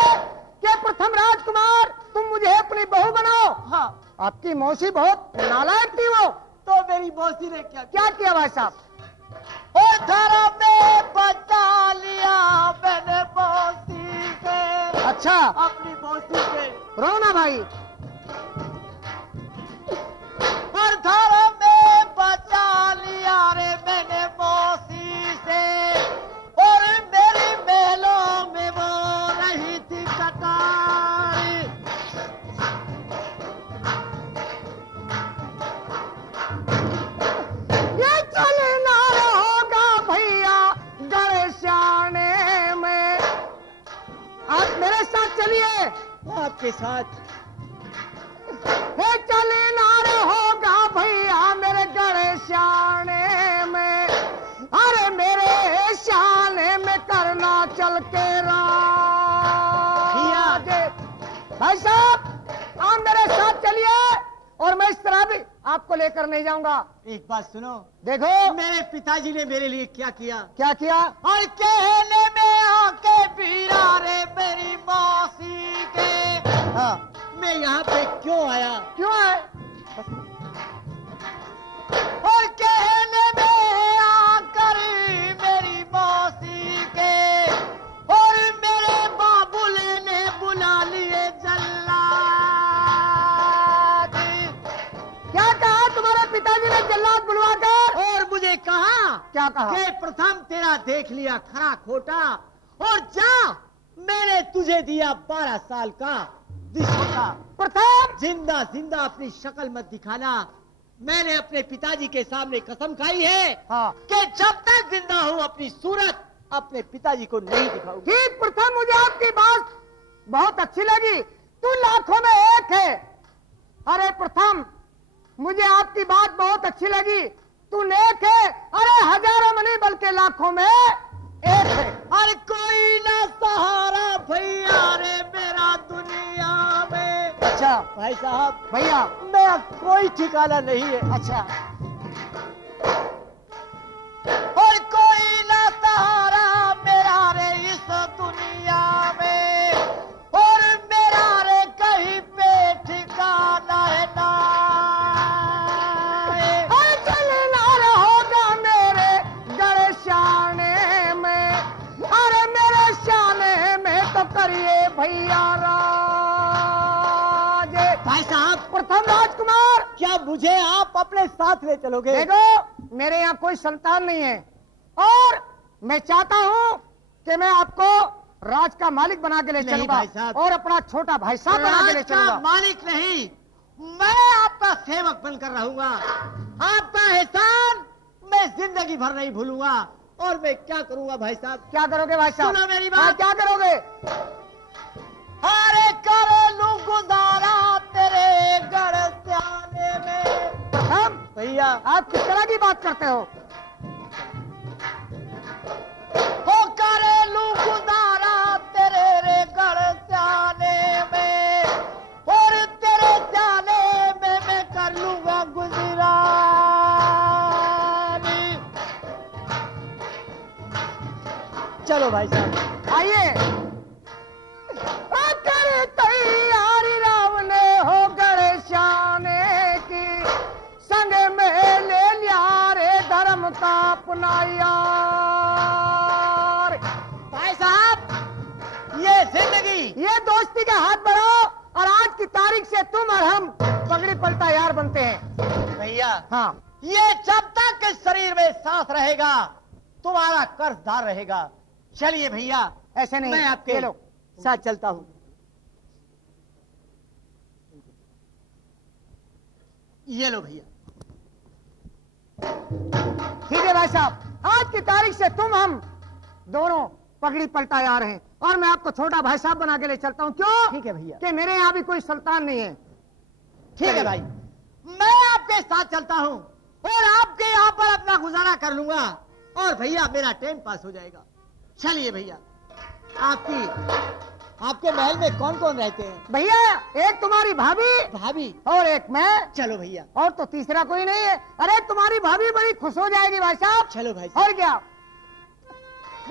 कि प्रथम राजकुमार तुम मुझे अपनी बहू बनाओ। हाँ। आपकी मौसी बहुत नालायक थी वो। तो मेरी मौसी ने क्या किया? क्या किया भाई साहब? और धरा में बचा लिया मैंने मौसी के। अच्छा। अपनी मौसी के। रो ना भाई। और धरा में बचा लिया रे मैंने मौसी से। और मेरी महलों में वो रही थी कटारी। ये चलना होगा भैया गणेशाने में। आप मेरे साथ चलिए। आपके साथ। ये चलना होगा भैया मेरे गणेशाने में। अरे मेरे शाने में करना चल के राज। भाई साहब आप मेरे साथ चलिए और मैं इस तरह भी आपको लेकर नहीं जाऊंगा। एक बात सुनो। देखो मेरे पिताजी ने मेरे लिए क्या किया? क्या किया? और कहने में आके पीरा रे मेरी मौसी के। हाँ। मैं यहाँ पे क्यों आया? क्यों है? और कहने में आकर मेरी मौसी के। और मेरे बाबुले ने बुला लिए जल्लाद। क्या कहा तुम्हारे पिताजी ने जल्लाद बुलवाकर? और मुझे कहा क्या कहा? कि प्रथम तेरा देख लिया खरा खोटा। और जा मैंने तुझे दिया 12 साल का दिशा। प्रथम जिंदा जिंदा अपनी शक्ल मत दिखाना। मैंने अपने पिताजी के सामने कसम खाई है हाँ। कि जब तक जिंदा हूँ अपनी सूरत अपने पिताजी को नहीं दिखाऊंगा। ठीक। प्रथम मुझे आपकी बात बहुत अच्छी लगी। तू लाखों में एक है। अरे प्रथम मुझे आपकी बात बहुत अच्छी लगी। तू नेक है। अरे हजारों में नहीं बल्कि लाखों में एक है। अरे कोई ना सहारा भैया रे मेरा दुनिया में। अच्छा भाई साहब भैया। मेरा कोई ठिकाना नहीं है। अच्छा। और कोई ना सहारा मेरा रे इस दुनिया में। और मेरा रे कहीं पे ठिकाना है ना। चलना होगा मेरे गणेशाने में। अरे मेरे शाने में तो करिए भैया राज। भाई साहब प्रथम राजकुमार क्या मुझे आप अपने साथ ले चलोगे? देखो मेरे यहाँ कोई संतान नहीं है और मैं चाहता हूँ कि मैं आपको राज का मालिक बना के ले नहीं चलूंगा भाई साहब। और अपना छोटा भाई साहब बना के ले राज का चलूंगा। मालिक नहीं, मैं आपका सेवक बनकर रहूंगा। आपका एहसान मैं जिंदगी भर नहीं भूलूंगा। और मैं क्या करूंगा भाई साहब? क्या करोगे भाई साहब? सुनो मेरी बात। हाँ, क्या करोगे? अरे कर लूं गुजारा तेरे गढ़ सियाने में। प्रथम भैया आप किस तरह की बात करते हो? हो कर लूं गुजारा तेरे रे गढ़ सियाने में। और तेरे सियाने में मैं कर लूंगा गुजरानी। चलो भाई साहब आइए। कर अपना यार। भाई साहब, ये जिंदगी, ये दोस्ती का हाथ बढ़ाओ और आज की तारीख से तुम और हम पगड़ी पलटा यार बनते हैं। भैया हाँ, ये जब तक इस शरीर में सांस रहेगा तुम्हारा कर्जदार रहेगा। चलिए भैया, ऐसे नहीं, मैं आपके चलो साथ चलता हूं। ये लो भैया। ठीक है भाई साहब, आज की तारीख से तुम हम दोनों पगड़ी पलटा यार हैं और मैं आपको छोटा भाई साहब बना के ले चलता हूं। क्यों? ठीक है भैया। कि मेरे यहाँ भी कोई सुल्तान नहीं है। ठीक है भाई, मैं आपके साथ चलता हूं और आपके यहाँ पर अपना गुजारा कर लूंगा और भैया मेरा टाइम पास हो जाएगा। चलिए भैया, आपके महल में कौन कौन रहते हैं? भैया एक तुम्हारी भाभी भाभी और एक मैं। चलो भैया। और तो तीसरा कोई नहीं है। अरे तुम्हारी भाभी बड़ी खुश हो जाएगी भाई साहब। चलो भाई साहब। और क्या?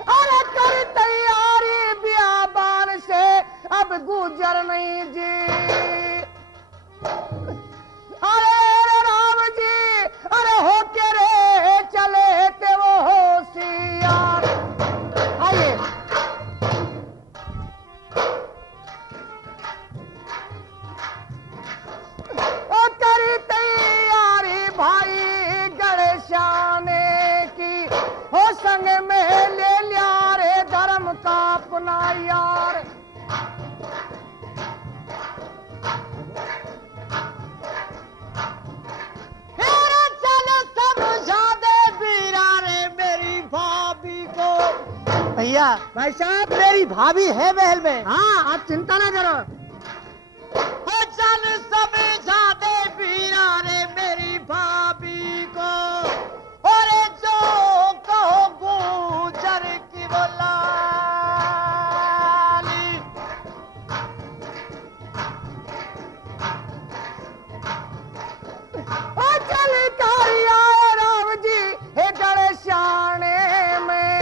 अरे कर तैयारी बियाबान से अब गुजर नहीं जी। अरे राम जी, अरे हो के रे चले थे वो होशियार। आइए। करी तैयारी भाई गणेशाने की, हो संग में ले लिया रे धर्म का अपना यार। भैया भाई साहब, मेरी भाभी है महल में। हाँ, आप चिंता ना करो। चल समझा दे बीरा रे मेरी भाभी को, और जो कहो गुजर की बोलाली। चल कर आए राम जी हे गणेशाने में,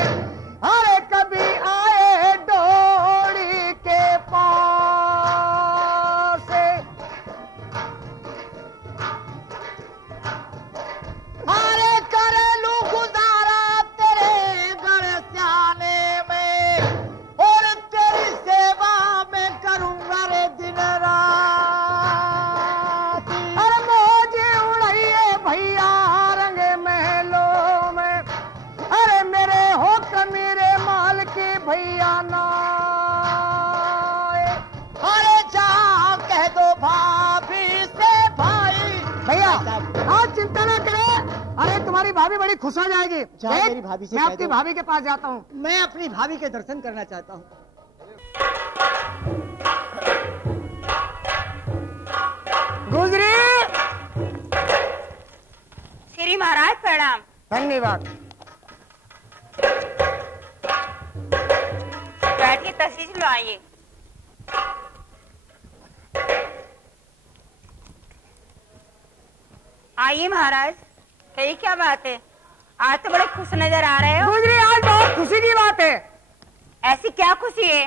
अरे कभी आए डोड़ी के पास। अरे करेलू गुजारा तेरे गणेशाने में, और तेरी सेवा में करूंगा रे दिन रात। अरे मौजे उड़ाइए भैया रंग महलों में, अरे मेरे हो मेरे माल के भैया ना। अरे जा कह दो भाभी से भाई। भैया आज चिंता ना करें, अरे तुम्हारी भाभी बड़ी खुश हो जाएगी। जा देख, मेरी भाभी से मैं कह आपकी दो। भाभी के पास जाता हूँ। मैं अपनी भाभी के दर्शन करना चाहता हूँ। गुजरी। श्री महाराज प्रणाम। धन्यवाद। बैठिए, तशरीफ लो, आइए। आइए महाराज, कही क्या बात है? आज तो बड़े खुश नजर आ रहे हो। गुजरी, आज बहुत खुशी की बात है। ऐसी क्या खुशी है?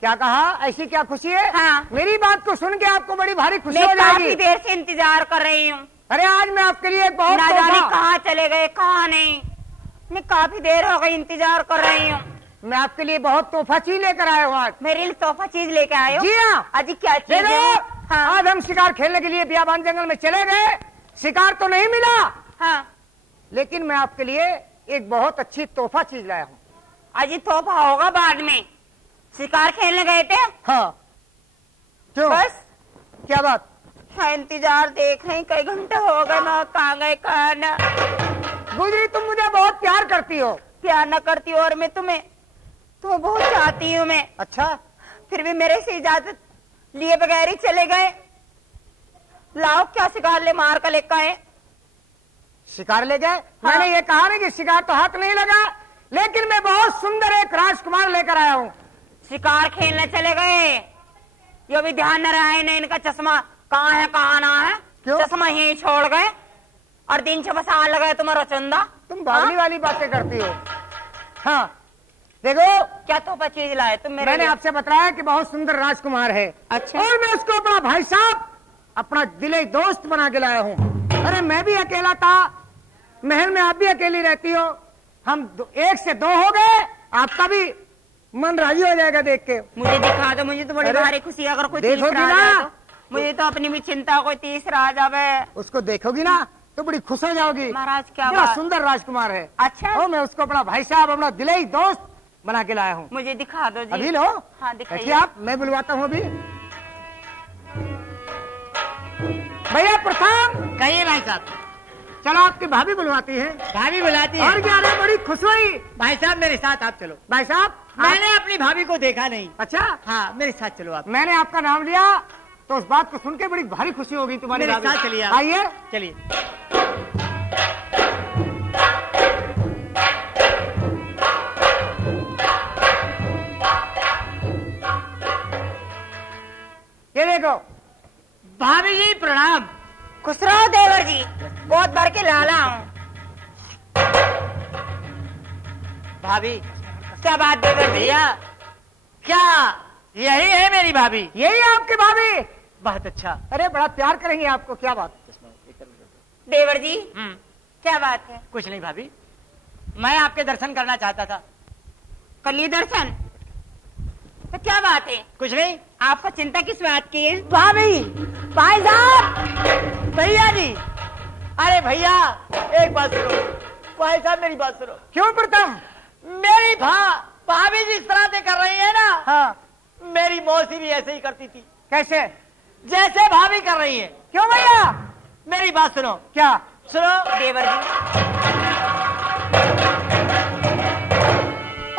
क्या कहा? ऐसी क्या खुशी है? हाँ। मेरी बात को सुन के आपको बड़ी भारी खुशी मैं हो काफी जाएगी। देर से इंतजार कर रही हूँ। अरे आज मैं आपके लिए एक बहुत ना जाने तोहफा- कहाँ चले गए, कहाँ नहीं। मैं काफी देर हो गई इंतजार कर रही हूँ। मैं आपके लिए बहुत तोहफा चीज लेकर आया हूँ आज। मेरे लिए तोहफा चीज लेके आए हो? जी हाँ। आज क्या चीज देखो, है? हाँ आज हम शिकार खेलने के लिए बियाबान जंगल में चले गए। शिकार तो नहीं मिला, हाँ। लेकिन मैं आपके लिए एक बहुत अच्छी तोहफा चीज लाया हूँ। आज ये तोहफा होगा बाद में। शिकार खेलने गए थे? हाँ। क्यों? बस क्या बात? हाँ, इंतजार देख रहे हैं, कई घंटे हो गए ना, कहाँ गए कहाँ ना। गुजरी, तुम मुझे बहुत प्यार करती हो। प्यार न करती हो, और मैं तुम्हें बहुत चाहती हूँ मैं। अच्छा। फिर भी मेरे से इजाजत लिए बगैर ही चले गए। लाओ, क्या शिकार ले मार कर लेकर आए? शिकार ले गए? मैंने ये कहा नहीं कि शिकार तो हाथ नहीं लगा, लेकिन मैं बहुत सुंदर एक राजकुमार लेकर आया हूँ। शिकार खेलने चले गए, ये भी ध्यान न रहा है न इनका चश्मा कहाँ है कहाँ ना है। क्यों? चश्मा यहीं छोड़ गए और दिन से बस आ लगा तुम्हारा चंदा। तुम बावली वाली बातें करती हो। हाँ देखो, क्या तोहफा चीज लाए तुम मेरे मैंने लिए? आपसे बताया कि बहुत सुंदर राजकुमार है। अच्छा। और मैं उसको अपना भाई साहब, अपना दिली दोस्त बना के लाया हूँ। अरे मैं भी अकेला था, महल में आप भी अकेली रहती हो, हम एक से दो हो गए, आपका भी मन राजी हो जाएगा देख के। मुझे दिखा दो, मुझे तो बड़ी भारी खुशी। अगर कोई देखोगी तीसरा आ ना? जाए तो मुझे तो अपनी भी चिंता, कोई तीसरा आ जावे। उसको देखोगी ना तो बड़ी खुश हो जाओगी। महाराज क्या बड़ा बात? सुंदर राजकुमार है। अच्छा, मैं उसको अपना भाई साहब, अपना दिलाई दोस्त बना के लाया हूँ। मुझे दिखा दो जी। अभी लो। हाँ दिखाइए। देखिए आप, मैं बुलवाता हूँ अभी। भैया प्रथम, कहिए भाई साहब। चलो आपकी भाभी बुलवाती है। भाभी बुलाती है। और क्या रे, बड़ी खुश हुई। भाई साहब मेरे साथ आप चलो। भाई साहब मैंने अपनी भाभी को देखा नहीं। अच्छा, हाँ मेरे साथ चलो आप। मैंने आपका नाम लिया तो उस बात को सुन के बड़ी भारी खुशी होगी तुम्हारी। मेरे साथ चलिए आप। आइए। चलिए। ये देखो। भाभी जी प्रणाम। खुश रहो देवर जी, बहुत भर के लाला हूँ। भाभी क्या बात देवर जी? भैया, क्या यही है मेरी भाभी? यही है आपकी भाभी? बहुत अच्छा। अरे बड़ा प्यार करेंगे आपको, क्या बात। देवर जी क्या बात है? कुछ नहीं भाभी, मैं आपके दर्शन करना चाहता था। कर लिए दर्शन? तो क्या बात है? कुछ नहीं। आपको चिंता किस बात की है? भाभी, भाई साहब, भैया जी। अरे भैया एक बात सुनो, भाई साहब मेरी बात सुनो। क्यों प्रथम? मेरी भाभी जिस तरह से कर रही है ना, हाँ, मेरी मौसी भी ऐसे ही करती थी, कैसे? जैसे भाभी कर रही है। क्यों भैया? मेरी बात सुनो। क्या? सुनो देवर जी,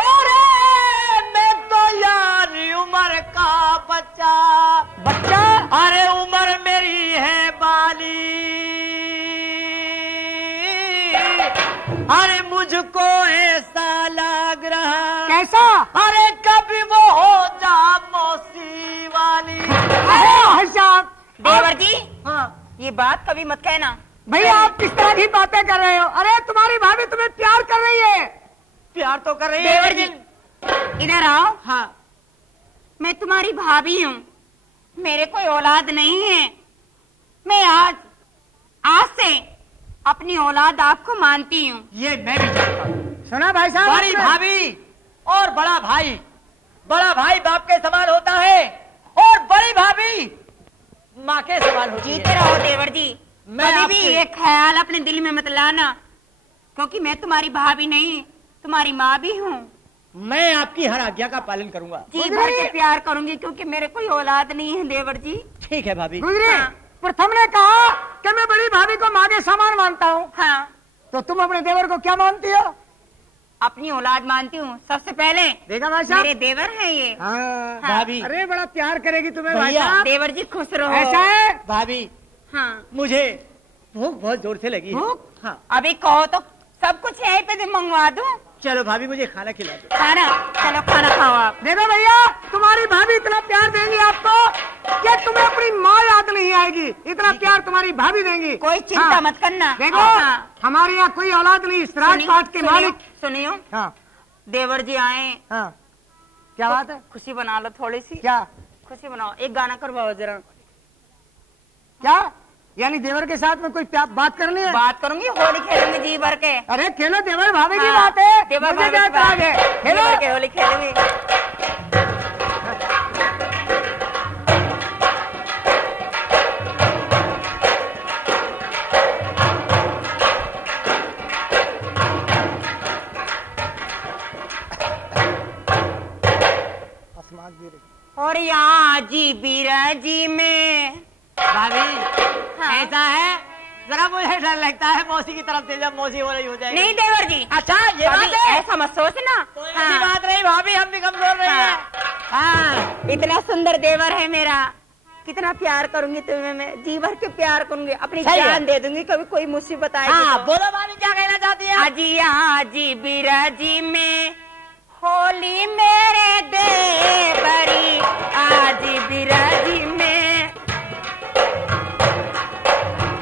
अरे मैं तो यार उम्र का बच्चा, अरे उम्र मेरी है बाली, अरे मुझको ऐसा लग रहा कैसा? अरे कभी वो हो जा मौसी वाली। भाई साहब। देवर जी हाँ ये बात कभी मत कहना। भैया, आप किस तरह की बातें कर रहे हो? अरे तुम्हारी भाभी तुम्हें प्यार कर रही है। प्यार तो कर रही है देवर जी लेकिन। इधर आओ। हाँ मैं तुम्हारी भाभी हूँ, मेरे कोई औलाद नहीं है। मैं आज से अपनी औलाद आपको मानती हूँ। ये मैं भी जानता हूँ। सुना भाई साहब? बड़ी भाभी और बड़ा भाई बाप के समान होता है और बड़ी भाभी माँ के समान होती है। जीते रहो देवर जी, मैं कभी भी आपसे- ये ख्याल अपने दिल में मत लाना, क्योंकि मैं तुम्हारी भाभी नहीं, तुम्हारी माँ भी हूँ। मैं आपकी हर आज्ञा का पालन करूंगा। जी भर के प्यार करूंगी, क्योंकि मेरे कोई औलाद नहीं है देवर जी। ठीक है भाभी। गुजरी, हाँ। प्रथम ने कहा कि मैं बड़ी भाभी को माँ के समान मानता हूँ, हाँ, तो तुम अपने देवर को क्या मानती हो? अपनी औलाद मानती हूँ। सबसे पहले देखा भाई साहब? मेरे देवर हैं ये। हाँ। भाभी, अरे बड़ा प्यार करेगी तुम्हें भाई भैया। साहब। देवर जी खुश रहो। ऐसा है? भाभी हाँ, मुझे भूख बहुत जोर से लगी है। भूख? हाँ अभी कहो तो सब कुछ यहीं पे से मंगवा दूँ। चलो भाभी मुझे खाना खिला दो। खाना, चलो खाना खाओ आप। देखो भैया, तुम्हारी भाभी इतना प्यार देंगी आपको कि तुम्हें अपनी माँ याद नहीं आएगी, इतना प्यार तुम्हारी भाभी देंगी। कोई चिंता हाँ। मत करना। देखो हाँ। हमारे यहाँ कोई औलाद नहीं, इस राजपाट के मालिक। सुनियो, हाँ देवर जी आए, हाँ, क्या बात है? खुशी बना लो थोड़ी सी। क्या? खुशी बनाओ, एक गाना करवाओ जरा। क्या? यानी देवर के साथ में कोई बात करनी है? बात करूंगी, होली खेलूंगी जी भर के। अरे खेलो, देवर भाभी की हाँ, बात है। देवर मुझे भाभी क्या की बात काम है? है। जी खेलो। भर के होली खेलूंगी। और यहाँ जी बिराजी में भाभी हाँ। ऐसा है, जरा मुझे डर लगता है मौसी की तरफ से, जब मौसी हो रही हो जाएगी। नहीं देवर जी, अच्छा ये अभी बात है। ऐसा मत सोचना। कोई ऐसी बात नहीं भाभी, हम भी कमजोर नहीं हाँ। है। हाँ इतना सुंदर देवर है मेरा, कितना प्यार करूंगी तुम्हें मैं, जी भर के प्यार करूंगी, अपनी सही है। जान दे दूंगी कभी कोई मुसीबत आएगी हाँ तो। बोलो भाभी क्या कहना चाहती है? आजी आजी बिराजी में होली मेरे देवरी, आजी बिराजी में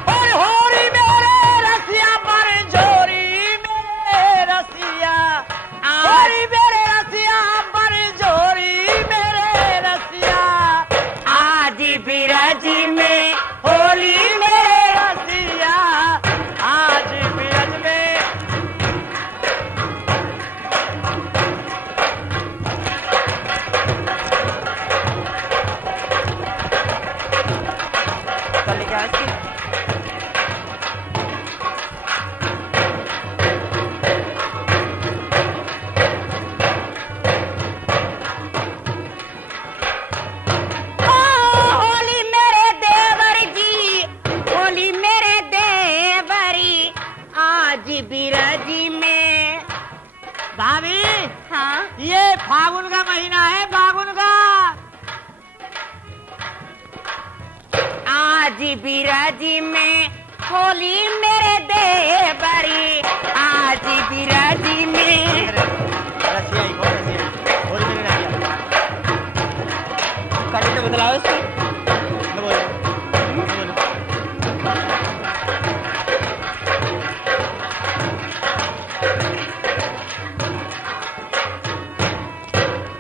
और होरी मेरे रसिया पर जोरी मेरे रसिया, होरी मेरे रसिया पर जोरी मेरे रसिया, आजी बिराजी में होली मेरे रसिया आज बिरज में आज बिराजी में। भाभी हाँ ये फागुन का महीना है, फागुन का। आज बिराजी में होली मेरे देवरी, आज बिराजी में। कल तो बदलाओ इसकी।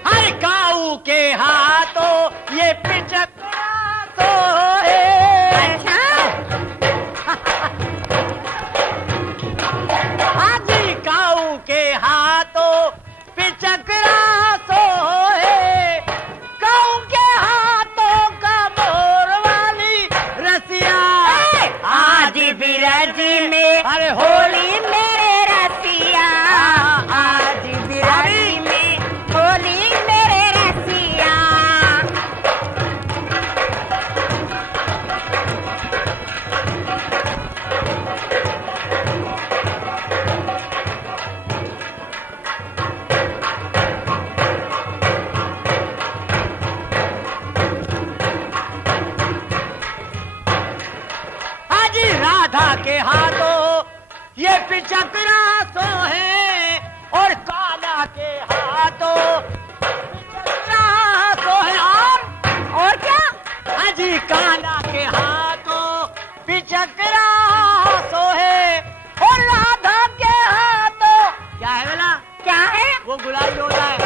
हर काऊ के हाथों ये पिचकरा तो है। अच्छा हाजी काऊ के हाथों पिचकरा तो है। काऊ के हाथों का मोर वाली रसिया। आज बिराजी में अरे होली मेरे रसिया, आज बिराजी में होली मेरे रसिया। हाजी राधा के हाथों ये पिचकरा सो है, और काला के हाथों पिचकरा सो है। और क्या? हाजी काला के हाथों पिचकरा सो है, और राधा के हाथों क्या है बेला? क्या है? वो गुलाल जो होता है,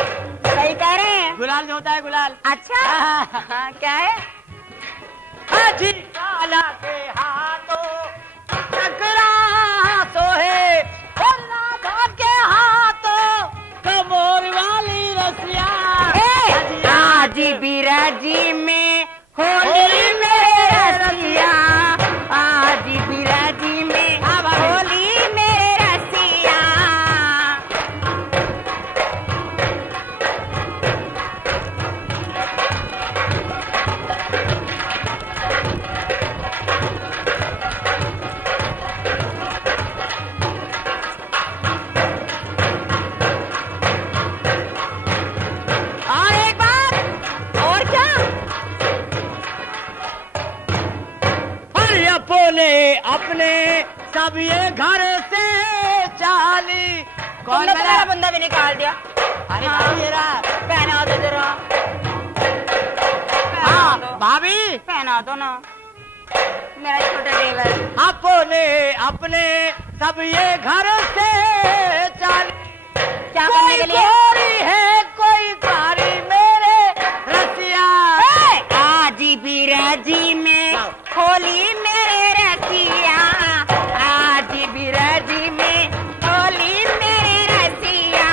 सही कह रहे हैं। गुलाल जो होता है, गुलाल। अच्छा हाँ, क्या है? हाजी काला के हाथों पिचकरा सो है, और राधा के हाथों कमोर वाली रसिया। आज बिराजी में होली मेरे रसिया, आज बिराजी में होली मेरे रसिया। और एक बात, और क्या? अरे अपने अपने सब ये घर से चाली। तुमने तो मेरा बंदा भी निकाल दिया। अरे भाभी ये रहा। पहना दो जरा, हाँ भाभी, पहना दो ना मेरा छोटा टेलर। अपने अपने सब ये घर से चाली। क्या करने के लिए? गोरी है कोई सारी मेरे रसिया। आज बिराजी में होली मेरे रसिया, आज बिराजी में होली मेरे रसिया।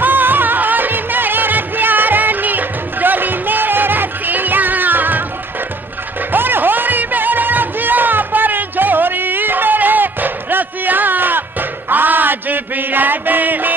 होली मेरे रसिया रानी, डोली मेरे रसिया। और होरी मेरे रसिया पर झोरी मेरे रसिया। आज बिराजी में